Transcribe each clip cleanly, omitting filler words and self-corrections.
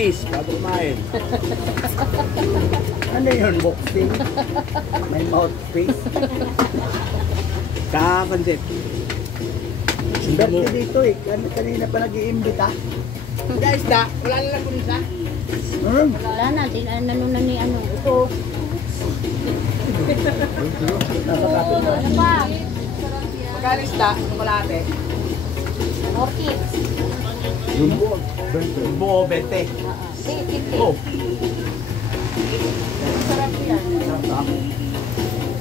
piece bago kumain. Ano yun, boxing? May mouthpiece. Kakansit. Birthday dito eh. Kanina pa nag-iimbita. Guys, wala na lang kung isa. Wala na, nanunan ni ano. Ito. Ano ba? Magalis da, malate. Orchids. Buo, 20. Oh. Sarap yan.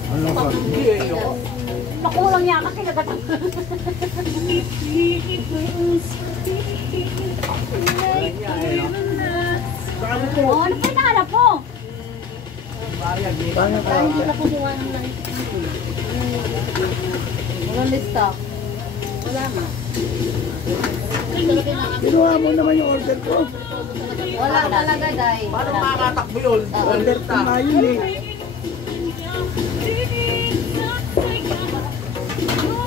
Ano ka? Hindi eh, yun. Makulang niya kasi nagatang. Oh, ano kayo nahanap mo? Paano ka? Hindi na kumuha ng lang. Walang lista. Wala nga. Kinuha mo naman yung order ko. Wala talaga, Day. Paano makakatakbo yun? Order ko nga yun eh.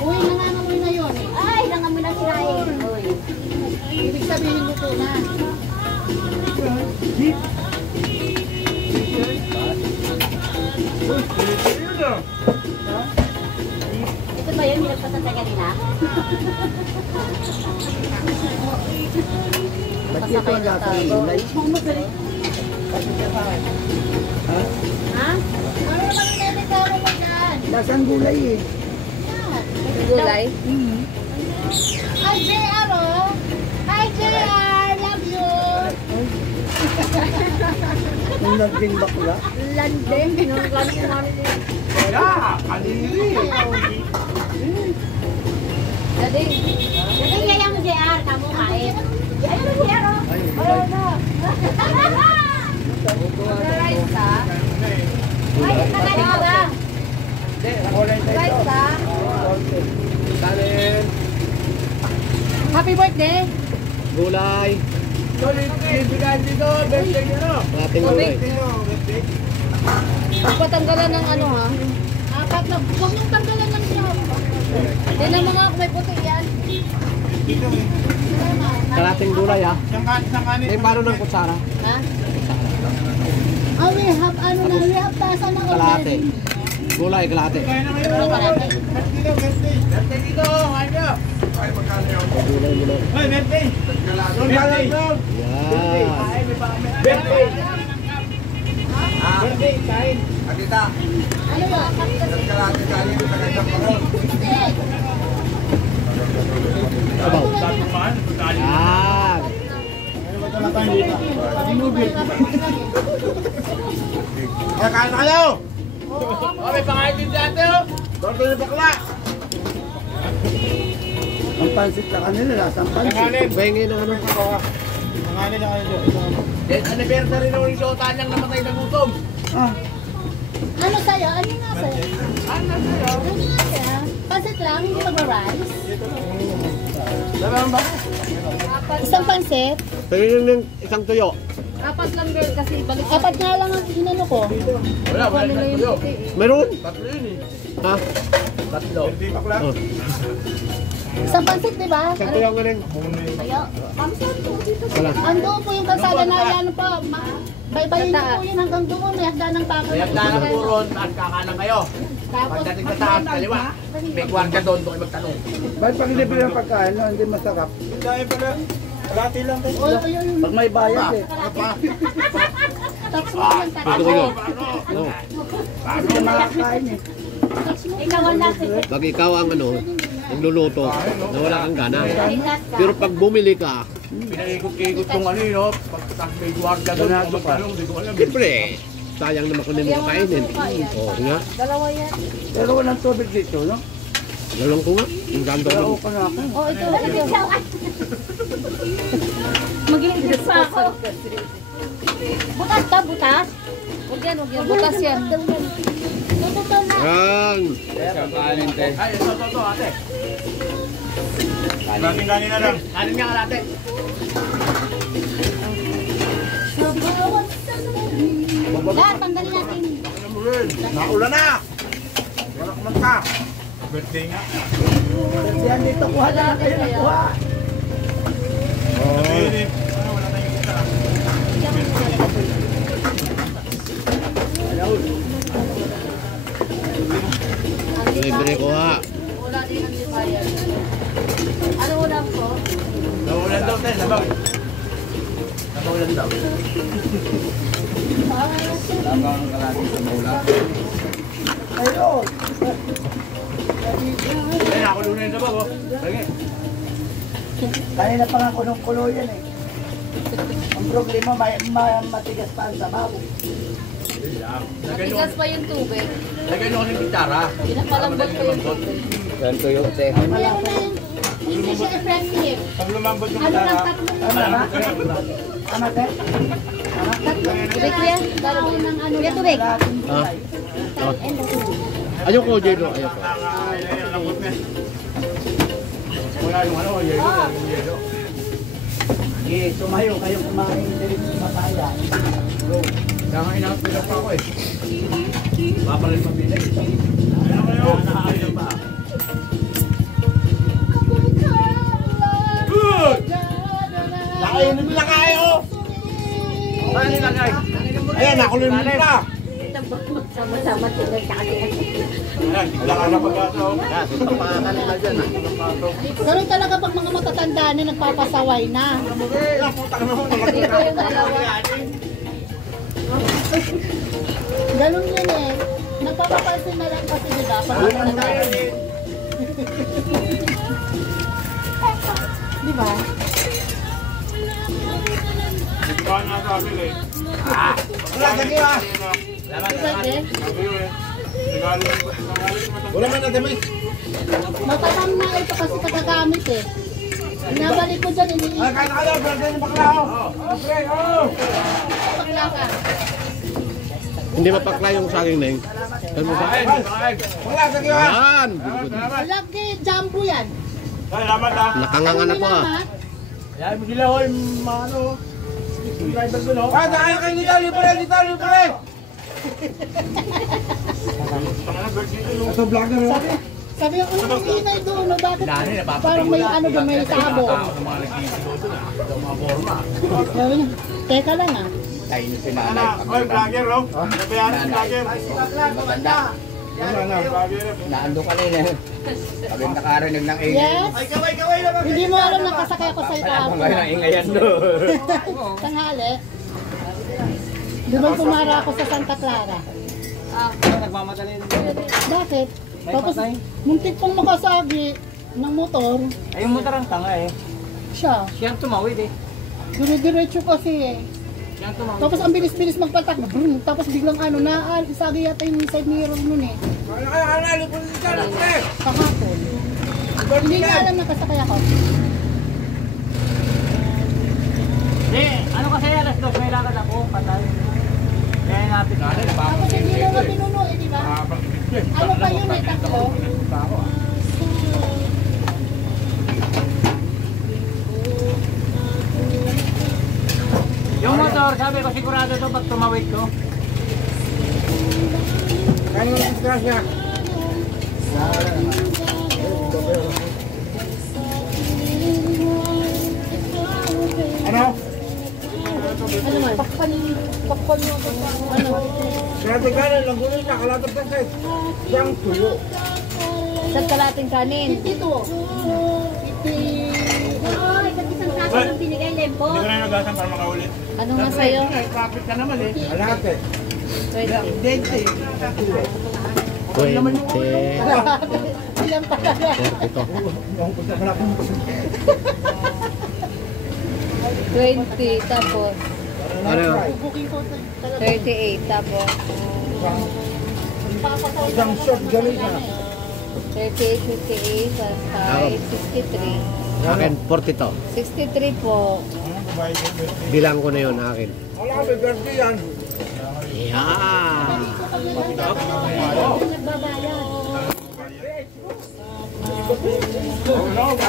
Uy, nangangamoy na yun. Ay, nangamoy na sila eh. Uy. Ibig sabihin luto na. Ito ba yun? Nilagpasan sa kanina? Ba't ito ang lasa ng gulay? Ha? Ha? Ano naman yung nilagpasan mo dyan? Lasang gulay eh. Gulay? Hi, JR, oh! Hi, JR! Love you! Ang nagding bakla. Landing? Landing namin yun. Wala! Kanili! Daddy, yaya mo JR, kamu kain. Ayun na JR, oh! Ayun na! Rice, ha? Ay, nakain ka ba? Rice, ha? Kanin! Happy birthday! Gulay! Ibigay dito! Birthday nyo no? Ating gulay. Patanggalan ng ano, ha? Apat na, huwag niyong tanggalan ng siya. Hindi na mga may puti yan. Kalating gulay ha? Eh, paano ng kutsara? Ha? Oh, we have, ano na, we have tasa na Kalate. Gulay, kalate. Ano ba natin? Birthday dito! Kain nyo! Ay, magkano yun? Gulay, gulay. Ay, birthday! Birthday! Yan! Birthday! Birthday, kain! Akita! Ano ba? Kalate, kain sa kanyang paron. Abaw. Yan! Ay, kain na kayo! Oh, may pangain din dati oh! Torto yung bakla! Ang pansit na kanila, lasang pansit. Bahingi ng ano? Pangalan na kayo. Dead anniversary na ulit siya niyang namatay ng gutom. Ah, Ano sa'yo? Ano nga sa'yo? Ano sa'yo? Ano nga sa'yo? Pansit lang, hindi mag-rice. Dalam ba? Isang pansit? Tingin ng isang tuyo. Apat lang girl kasi balik. Apat nga lang ang inano ko. Wala, wala ng tuyo. Meron? Tatlo yun eh. Ha? Tatlo. Hindi pa kula. Oh. Isang pansit, di ba? Isang tuyo nga rin. Ayo. Pansit po dito. Wala. Ando po yung kalsada na yan po. Baybayin niyo po yun hanggang doon. May hagdan ng pakal. Kaya daan ng puron, saan kakanan kayo? Pagdating sa taas, kaliwa. May kwarga doon, doon kayo magtanong. ba't pag libre ang pagkain, no? Hindi masarap. Dahil pala. Kalati lang tayo. Oy, oy, oy. Pag may bayad eh. Tax mo naman tayo. Ito kayo. Hindi makakain eh. Ikaw ang nasa. Pag ikaw ang ano, nagluluto, na wala kang gana. Pero pag bumili ka, Pinaikot-ikot yung ano yun, no? Pagkatang may guarda doon, magtanong, hindi ko alam. siyempre, sayang naman kung hindi mo kainin. Oo nga, Dalawa yan. Pero walang tubig dito, no? galang ko nga. Ang ganda Pero ko. ka na ako. Oh, ito. Mag-iingat pa ako. Butas ka, butas? Huwag yan, huwag yan. Butas yan. Tututo na. Yan. Ay, ito, ate. Kanin na lang. Kanin nga kalate. Lahat, tanggalin natin. Naulan na! Wala kuman ka. Birthday nga. Kasi yan dito, kuha na lang kayo ng kuha. Wala tayong kita. Maulan daw. Labang kalahati sa maulan. Ayun. Ay, nakulo na yung sabag, oh. Sige. Kanina pa nga kulong-kulo yan eh. Ang problema, matigas pa ang sabaw. Matigas pa yung tubig. Lagyan nyo ko ng gitara. Pinapalambot ko yung tubig. Ganito yung te. Wala ko na yung hindi siya effective. Pag lumambot yung Ano lang gitara, tatlong Tama, te? tubig kuya? Dalawa ng ano yan tubig. Ayoko, Jero. Ayoko. yung lambot na. Wala yung ano, yelo. Yung yelo. Okay, tumayo kayong kumain din sa mataya. Kaya nga inapilang pa ako eh. Papalit mabili. Ano kayo? Nakakailan pa. Good! Nakainin nila kayo! Saan nilagay? Ayan, nakuloy mo pa! Sama-sama tubig kaki. Ayan, tigla ka na pag-aso. Ito pa kanila dyan ah. Ganun talaga pag mga matatanda na nagpapasaway na. Dito yung dalawa. Ganun yun eh. Nagpapapansin na lang kasi nila. Di ba? Ikaw nga sabi eh. Wala, sige ah! Pwede. Wala man na dami. Matatang na ito kasi pagkagamit eh. Nabalik ko dyan, iniisip Kaya ka daw, brother yung bakla oh! Okay, oh! bakla ka. Hindi mapakla yung saging na yun. Ano mo sa akin? Wala, sige ah! Yan! Lagi, jumbo yan. Salamat ah! Nakangangan ako ah. Yan mo sila hoy, ano. Driver ko no. Ah, kaya kayo dito, libre, dito, libre! Ito vlogger oh! Sabi ko, ang ingay doon, no? Bakit? Dani, napapatingin. Parang may ano doon, may tabo. Sa mga nagsisilo doon ah. Sa mga forma. Sabi niya, teka lang ah. Tayo na si Ano? nanay. Oy, vlogger oh! Nabayaran si vlogger! Maganda. Ano, vlogger? Naando kanina. Sabi nakarinig ng ingay. Yes? Kaway na ba? Hindi mo alam nakasakay ako sa Ako itapo. ngayon ang ingayan doon. Tanghali. Di ba pumara ako sa Santa Clara? Nagmamadali na. Bakit? Tapos, muntik pang makasagi ng motor. Ayun mo tarang tanga eh. Siya. Siyang tumawid eh. Dire-diretso kasi eh. Siyang tumawid. Tapos ang bilis-bilis magpatak. Brum. Tapos biglang ano, isagi yata yung side mirror nun eh. Ano, libre dito, libre! Kahapon. Hindi niya alam na kasakay ako. Ano kasi alas 2 may lakad ako, patay. Kaya napit na. Tapos hindi na nga pinuno eh, di ba? Ano pa yun eh, tatlo? Yung motor, sabi ko sigurado to pag tumawid ko. Kaya yung disgrasya. Ano? Ano man? Pakpan yung ano? Grabe ka na, lang gulo siya, kalatag kasi. Siyang tuyo. Sa kalating kanin. 52. 50. Ay, ba't isang sako lang binigay, Lempo? Hindi ko na nagasan para makaulit. Ano nga sa'yo? Traffic ka naman eh. Lahat eh. 20. 20. Ilan pa talaga? Ito. 20, tapos Ano yun? 38, tapos Isang short gano'n siya. 38, 58, 63. Akin, 40 to. 63 po. Bilang ko na yun, akin. Wala kami, birthday yan. Yan! Nagbabayad.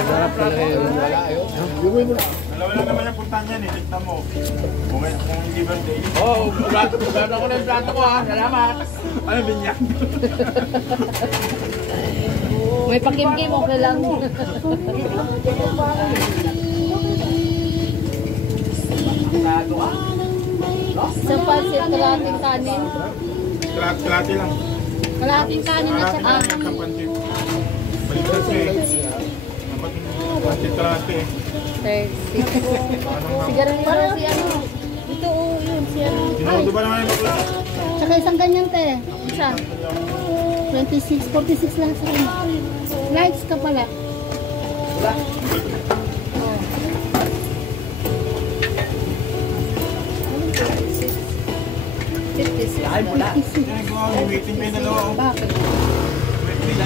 Sarap talaga yun. Dalawa lang naman yung punta niyan eh, tignan mo. Kung hindi birthday. Oh, plato ko na yung plato ko ha. Salamat. Ano binyak? May pakimkim, okay lang. Sa pansit, kalahating kanin. Klati lang. Kalahating kanin at saka Kapansin. Balik kasi. Dapat pansit klati. 36. Sigarilyo si ano. Ay. Tsaka isang ganyan te. Isa. 26, 46 lang sa kanya. Lights ka pala. Oh. 56. Ay, pula. 56. Bakit?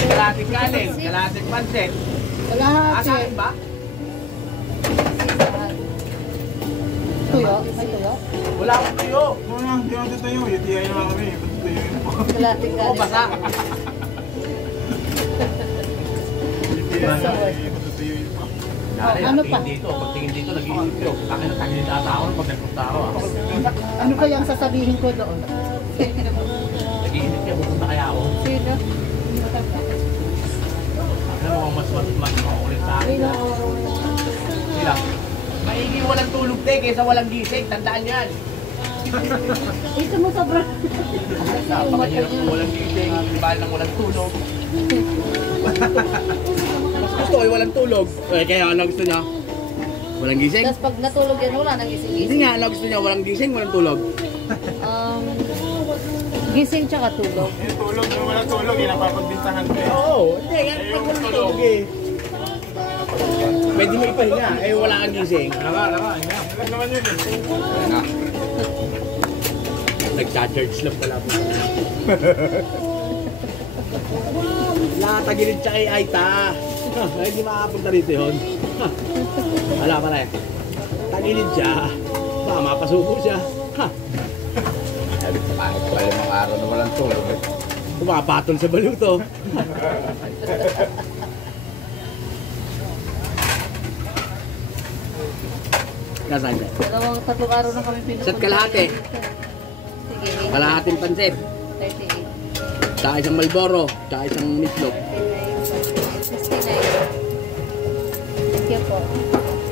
Kalating kanin, kalating pansit. Kalahati. Asahin ba? Tuyo? May tuyo? Wala akong tuyo. Kalating Oo, basa. Ano pa? Dito, pagtingin dito, nag-iisip ko. Akin na tangin na ata ako pag nagpunta ako. Ano kaya ang sasabihin ko doon? Nag-iisip siya, pupunta kaya ako. Sino? Alam mo, mas makulit sa akin. Sila. Maigi walang tulog tayo kaysa walang gising. Tandaan yan. Ito mo sobrang. Napakahirap kung walang gising. Ibal ng walang tulog. Mas gusto ko walang tulog. Eh, kaya ano gusto niya? Walang gising? Tapos pag natulog yan, wala nang gising-gising. Hindi nga, ano gusto niya? Walang gising, walang tulog. Gising tsaka tulog. Oo, hindi. Yan pag walang tulog eh. Pwede mo ipahinga. Eh, wala kang gising. Nagcha-charge lang pala po. Nakatagilid siya kay Aita. Ay, hindi makapunta dito yun. Wala pa rin. Tagilid siya. Baka mapasuko siya. Bakit pa limang araw na walang tulog? Pumapatol sa baluto. Nasaan siya? Tatlong araw na kami pinupunta. Isa't kalahati. Sige, Kalahating pansit. 38. Tsaka isang Malboro. Tsaka isang Mislok. 39.